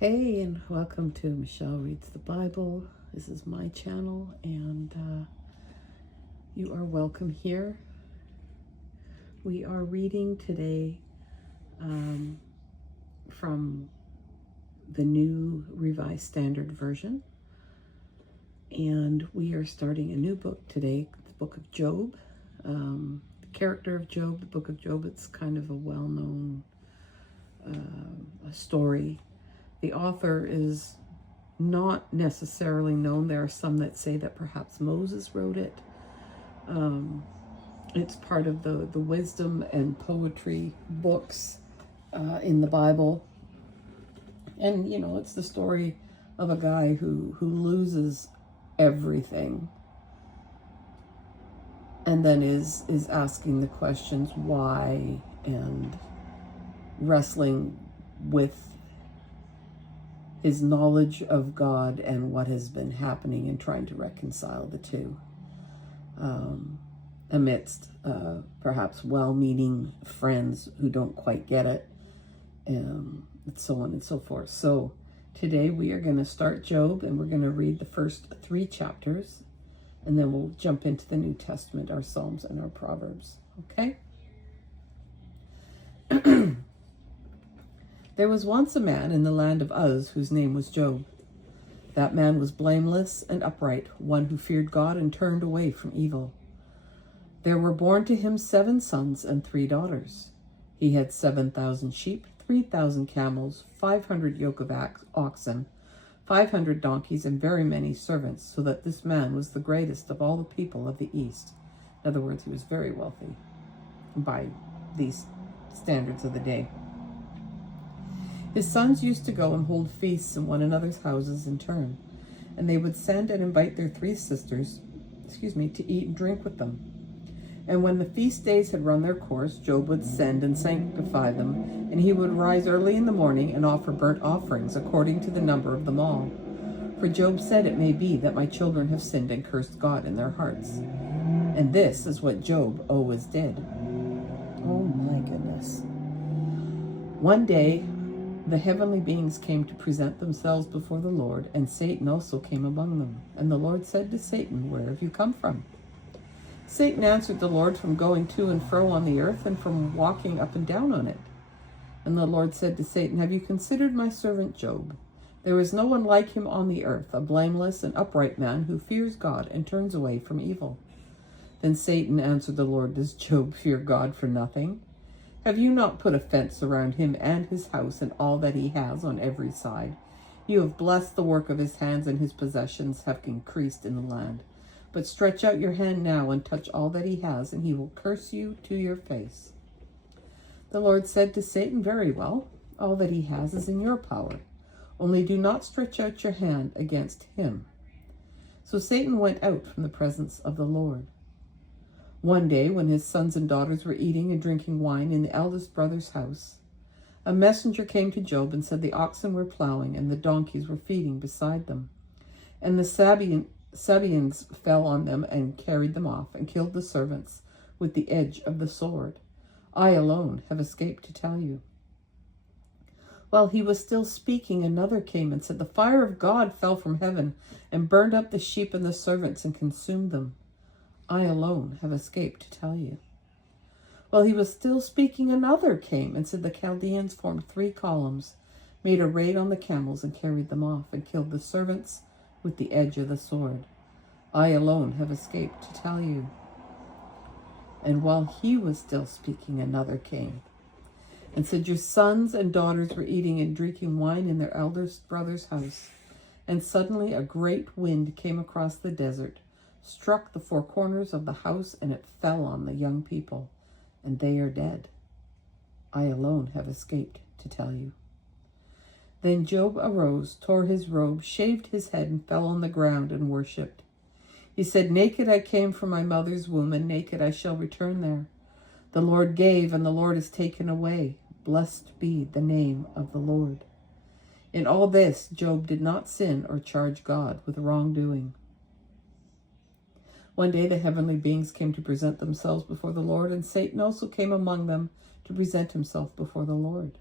Hey, and welcome to Michelle Reads the Bible. This is my channel, and you are welcome here. We are reading today from the New Revised Standard Version, and we are starting a new book today, the Book of Job. The character of Job, the Book of Job, it's kind of a well-known story. The author is not necessarily known. There are some that say that perhaps Moses wrote it. It's part of the wisdom and poetry books in the Bible. And, you know, it's the story of a guy who loses everything and then is asking the questions why and wrestling with his knowledge of God and what has been happening and trying to reconcile the two amidst perhaps well-meaning friends who don't quite get it, and so on and so forth. So today we are going to start Job, and we're going to read the first 3 chapters, and then we'll jump into the New Testament, our Psalms and our Proverbs. Okay? There was once a man in the land of Uz whose name was Job. That man was blameless and upright, one who feared God and turned away from evil. There were born to him 7 sons and 3 daughters. He had 7,000 sheep, 3,000 camels, 500 yoke of oxen, 500 donkeys, and very many servants, so that this man was the greatest of all the people of the East. In other words, he was very wealthy by these standards of the day. His sons used to go and hold feasts in one another's houses in turn, and they would send and invite their 3 sisters, to eat and drink with them. And when the feast days had run their course, Job would send and sanctify them, and he would rise early in the morning and offer burnt offerings according to the number of them all. For Job said, "It may be that my children have sinned and cursed God in their hearts." And this is what Job always did. Oh my goodness. One day, the heavenly beings came to present themselves before the Lord, and Satan also came among them. And the Lord said to Satan, "Where have you come from?" Satan answered the Lord, "From going to and fro on the earth, and from walking up and down on it." And the Lord said to Satan, "Have you considered my servant Job? There is no one like him on the earth, a blameless and upright man who fears God and turns away from evil." Then Satan answered the Lord, "Does Job fear God for nothing? Have you not put a fence around him and his house and all that he has on every side? You have blessed the work of his hands, and his possessions have increased in the land. But stretch out your hand now and touch all that he has, and he will curse you to your face." The Lord said to Satan, "Very well, all that he has is in your power. Only do not stretch out your hand against him." So Satan went out from the presence of the Lord. One day, when his sons and daughters were eating and drinking wine in the eldest brother's house, a messenger came to Job and said the oxen were plowing and the donkeys were feeding beside them. And the Sabaeans fell on them and carried them off and killed the servants with the edge of the sword. I alone have escaped to tell you. While he was still speaking, another came and said, "The fire of God fell from heaven and burned up the sheep and the servants and consumed them. I alone have escaped to tell you." While he was still speaking, another came and said, "The Chaldeans formed 3 columns, made a raid on the camels and carried them off and killed the servants with the edge of the sword. I alone have escaped to tell you." And while he was still speaking, another came and said, "Your sons and daughters were eating and drinking wine in their eldest brother's house. And suddenly a great wind came across the desert, struck the 4 corners of the house, and it fell on the young people, and they are dead. I alone have escaped to tell you." Then Job arose, tore his robe, shaved his head, and fell on the ground and worshipped. He said, "Naked I came from my mother's womb, and naked I shall return there. The Lord gave, and the Lord has taken away. Blessed be the name of the Lord." In all this, Job did not sin or charge God with wrongdoing. One day the heavenly beings came to present themselves before the Lord, and Satan also came among them to present himself before the Lord.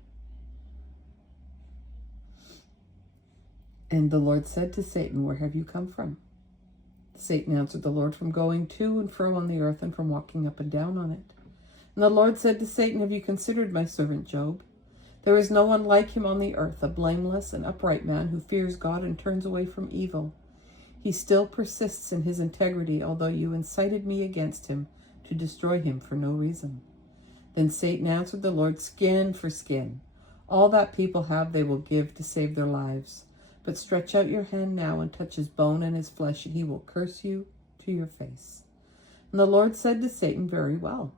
And the Lord said to Satan, "Where have you come from?" Satan answered the Lord, "From going to and fro on the earth and from walking up and down on it." And the Lord said to Satan, "Have you considered my servant Job? There is no one like him on the earth, a blameless and upright man who fears God and turns away from evil. He still persists in his integrity, although you incited me against him to destroy him for no reason." Then Satan answered the Lord, "Skin for skin. All that people have they will give to save their lives. But stretch out your hand now and touch his bone and his flesh, and he will curse you to your face." And the Lord said to Satan, "Very well.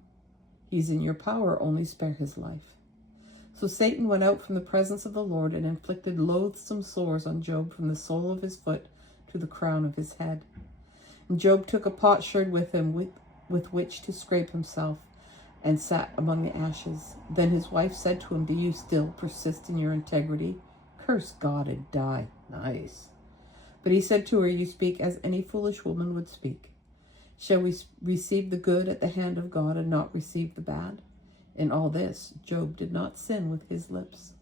He's in your power, only spare his life." So Satan went out from the presence of the Lord and inflicted loathsome sores on Job from the sole of his foot to the crown of his head. And Job took a potsherd with him with which to scrape himself, and sat among the ashes. Then his wife said to him, "Do you still persist in your integrity? Curse God and die." Nice. But he said to her, "You speak as any foolish woman would speak. Shall we receive the good at the hand of God and not receive the bad?" In all this, Job did not sin with his lips.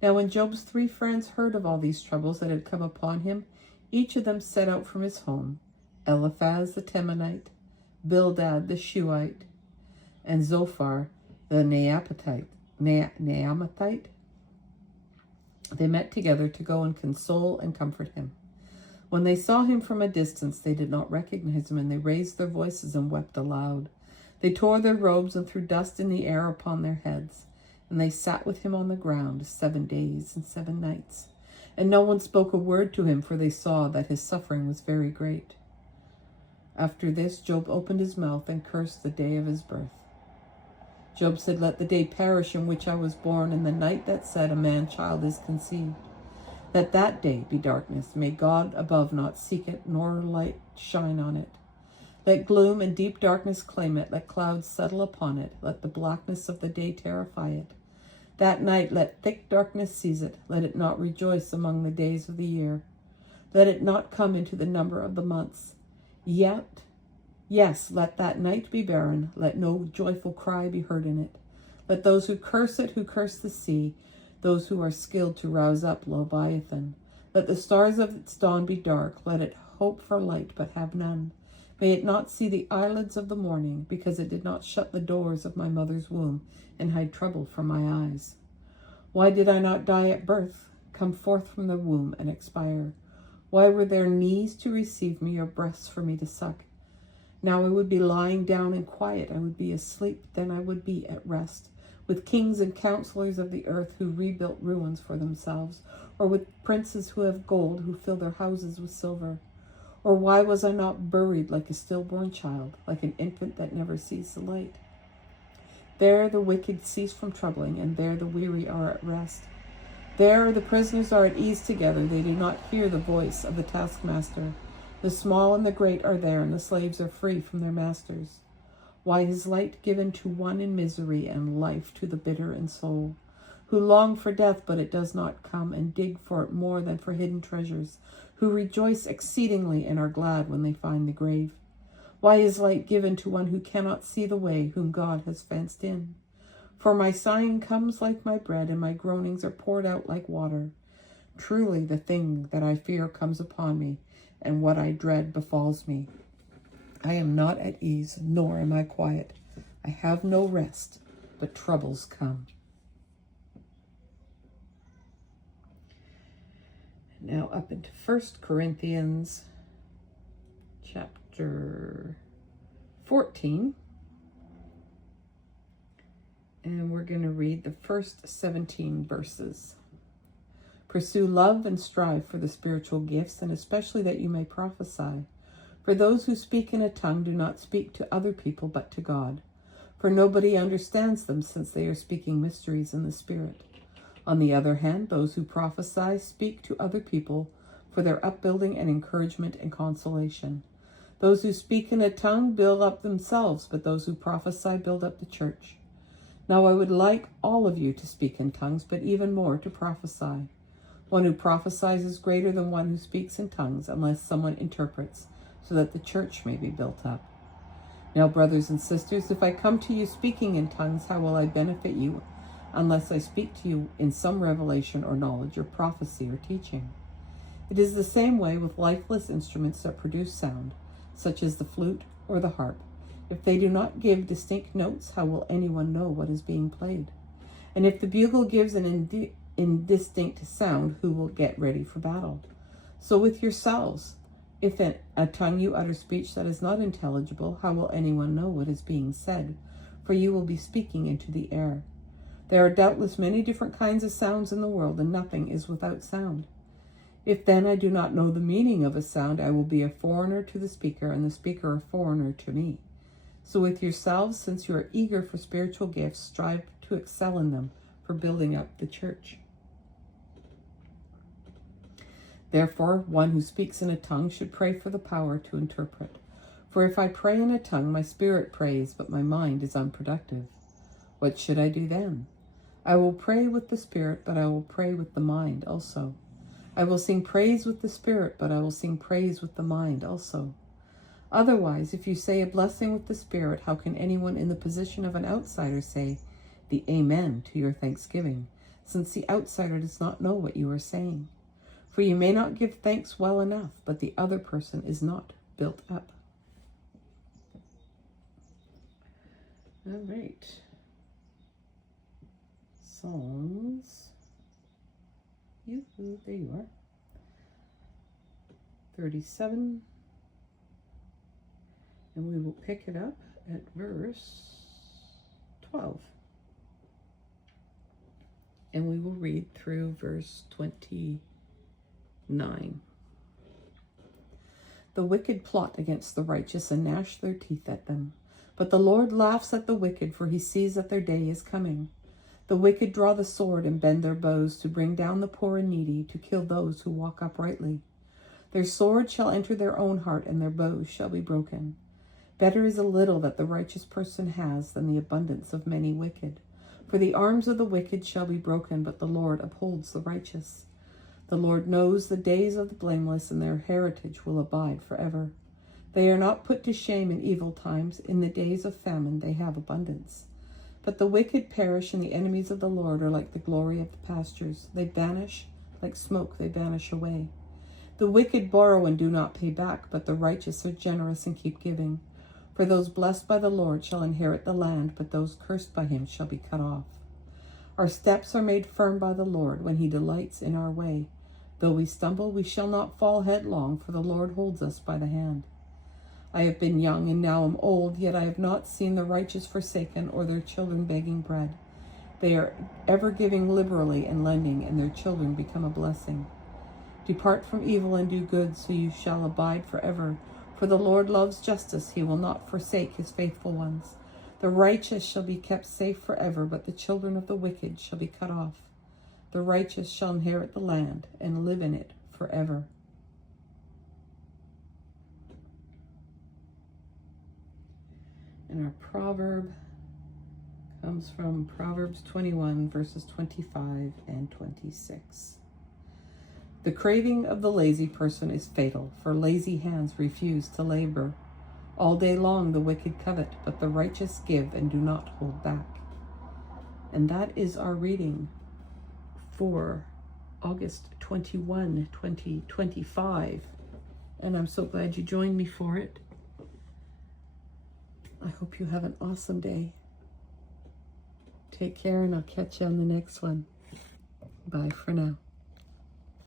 Now when Job's 3 friends heard of all these troubles that had come upon him, each of them set out from his home: Eliphaz the Temanite, Bildad the Shuhite, and Zophar the Naamathite. They met together to go and console and comfort him. When they saw him from a distance, they did not recognize him, and they raised their voices and wept aloud. They tore their robes and threw dust in the air upon their heads, and they sat with him on the ground 7 days and 7 nights. And no one spoke a word to him, for they saw that his suffering was very great. After this, Job opened his mouth and cursed the day of his birth. Job said, "Let the day perish in which I was born, and the night that said a man-child is conceived. Let that day be darkness. May God above not seek it, nor light shine on it. Let gloom and deep darkness claim it. Let clouds settle upon it. Let the blackness of the day terrify it. That night let thick darkness seize it. Let it not rejoice among the days of the year. Let it not come into the number of the months. Yes, let that night be barren. Let no joyful cry be heard in it. Let those who curse it, who curse the sea, those who are skilled to rouse up Leviathan. Let the stars of its dawn be dark. Let it hope for light, but have none. May it not see the eyelids of the morning, because it did not shut the doors of my mother's womb and hide trouble from my eyes. Why did I not die at birth, come forth from the womb and expire? Why were there knees to receive me, or breasts for me to suck? Now I would be lying down in quiet. I would be asleep, then I would be at rest, with kings and counselors of the earth who rebuilt ruins for themselves, or with princes who have gold, who fill their houses with silver. Or why was I not buried like a stillborn child, like an infant that never sees the light? There the wicked cease from troubling, and there the weary are at rest. There the prisoners are at ease together. They do not hear the voice of the taskmaster. The small and the great are there, and the slaves are free from their masters. Why is light given to one in misery, and life to the bitter in soul, who long for death, but it does not come, and dig for it more than for hidden treasures, who rejoice exceedingly and are glad when they find the grave? Why is light given to one who cannot see the way, whom God has fenced in? For my sighing comes like my bread, and my groanings are poured out like water. Truly the thing that I fear comes upon me, and what I dread befalls me. I am not at ease, nor am I quiet. I have no rest, but troubles come. Now up into 1 Corinthians chapter 14. And we're going to read the first 17 verses. Pursue love and strive for the spiritual gifts, and especially that you may prophesy. For those who speak in a tongue do not speak to other people, but to God. For nobody understands them, since they are speaking mysteries in the Spirit. On the other hand, those who prophesy speak to other people for their upbuilding and encouragement and consolation. Those who speak in a tongue build up themselves, but those who prophesy build up the church. Now I would like all of you to speak in tongues, but even more to prophesy. One who prophesies is greater than one who speaks in tongues, unless someone interprets, so that the church may be built up. Now, brothers and sisters, if I come to you speaking in tongues, how will I benefit you? unless I speak to you in some revelation or knowledge or prophecy or teaching. It is the same way with lifeless instruments that produce sound, such as the flute or the harp. If they do not give distinct notes, how will anyone know what is being played? And if the bugle gives an indistinct sound, who will get ready for battle? So with yourselves, if in a tongue you utter speech that is not intelligible, how will anyone know what is being said? For you will be speaking into the air. There are doubtless many different kinds of sounds in the world, and nothing is without sound. If then I do not know the meaning of a sound, I will be a foreigner to the speaker, and the speaker a foreigner to me. So with yourselves, since you are eager for spiritual gifts, strive to excel in them for building up the church. Therefore, one who speaks in a tongue should pray for the power to interpret. For if I pray in a tongue, my spirit prays, but my mind is unproductive. What should I do then? I will pray with the spirit, but I will pray with the mind also. I will sing praise with the spirit, but I will sing praise with the mind also. Otherwise, if you say a blessing with the spirit, how can anyone in the position of an outsider say the amen to your thanksgiving, since the outsider does not know what you are saying? For you may not give thanks well enough, but the other person is not built up. All right. Psalms. Yoo-hoo, there you are. 37. And we will pick it up at verse 12. And we will read through verse 29. The wicked plot against the righteous and gnash their teeth at them. But the Lord laughs at the wicked, for he sees that their day is coming. The wicked draw the sword and bend their bows to bring down the poor and needy, to kill those who walk uprightly. Their sword shall enter their own heart, and their bows shall be broken. Better is a little that the righteous person has than the abundance of many wicked. For the arms of the wicked shall be broken, but the Lord upholds the righteous. The Lord knows the days of the blameless, and their heritage will abide forever. They are not put to shame in evil times. In the days of famine they have abundance. But the wicked perish, and the enemies of the Lord are like the glory of the pastures. They vanish like smoke, they vanish away. The wicked borrow and do not pay back, but the righteous are generous and keep giving. For those blessed by the Lord shall inherit the land, but those cursed by him shall be cut off. Our steps are made firm by the Lord when he delights in our way. Though we stumble, we shall not fall headlong, for the Lord holds us by the hand. I have been young and now am old, yet I have not seen the righteous forsaken or their children begging bread. They are ever giving liberally and lending, and their children become a blessing. Depart from evil and do good, so you shall abide forever. For the Lord loves justice, he will not forsake his faithful ones. The righteous shall be kept safe forever, but the children of the wicked shall be cut off. The righteous shall inherit the land and live in it forever. And our proverb comes from Proverbs 21, verses 25 and 26. The craving of the lazy person is fatal, for lazy hands refuse to labor. All day long the wicked covet, but the righteous give and do not hold back. And that is our reading for August 21, 2025. And I'm so glad you joined me for it. I hope you have an awesome day. Take care, and I'll catch you on the next one. Bye for now.